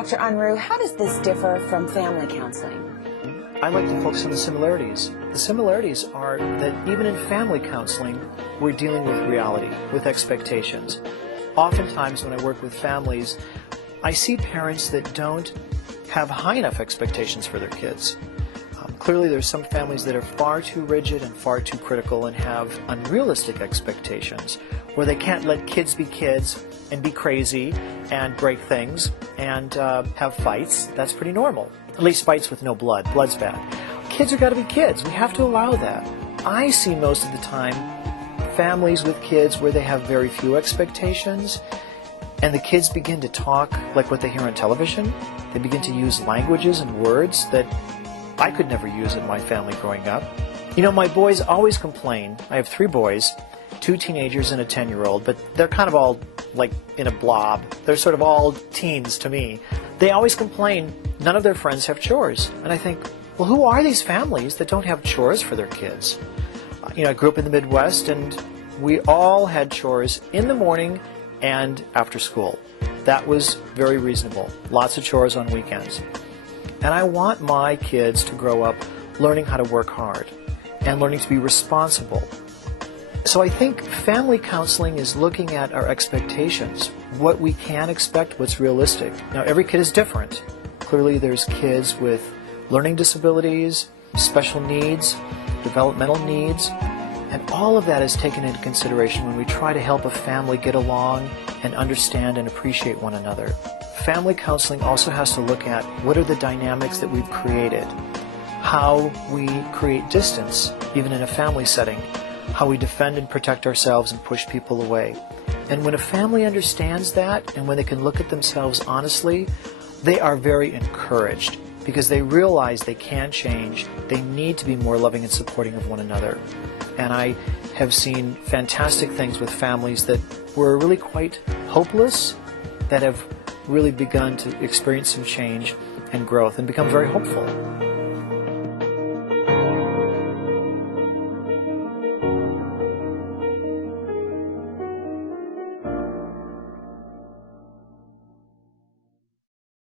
Dr. Unruh, how does this differ from family counseling? I like to focus on the similarities. The similarities are that even in family counseling, we're dealing with reality, with expectations. Oftentimes when I work with families, I see parents that don't have high enough expectations for their kids. Clearly there's some families that are far too rigid and far too critical and have unrealistic expectations, where they can't let kids be kids and be crazy and break things and have fights. That's pretty normal. At least fights with no blood. Blood's bad. Kids are got to be kids. We have to allow that. I see most of the time families with kids where they have very few expectations, and the kids begin to talk like what they hear on television. They begin to use languages and words that I could never use in my family growing up. You know, my boys always complain. I have 3 boys, 2 teenagers and a 10-year-old, but they're kind of all like in a blob. They're sort of all teens to me. They always complain none of their friends have chores. And I think, well, who are these families that don't have chores for their kids? You know, I grew up in the Midwest, and we all had chores in the morning and after school. That was very reasonable. Lots of chores on weekends. And I want my kids to grow up learning how to work hard and learning to be responsible. So I think family counseling is looking at our expectations, what we can expect, what's realistic. Now, every kid is different. Clearly, there's kids with learning disabilities, special needs, developmental needs, and all of that is taken into consideration when we try to help a family get along and understand and appreciate one another. Family counseling also has to look at what are the dynamics that we've created, how we create distance, even in a family setting, how we defend and protect ourselves and push people away. And when a family understands that, and when they can look at themselves honestly, they are very encouraged because they realize they can change. They need to be more loving and supporting of one another. And I have seen fantastic things with families that were really quite hopeless, that have really begun to experience some change and growth and become very hopeful.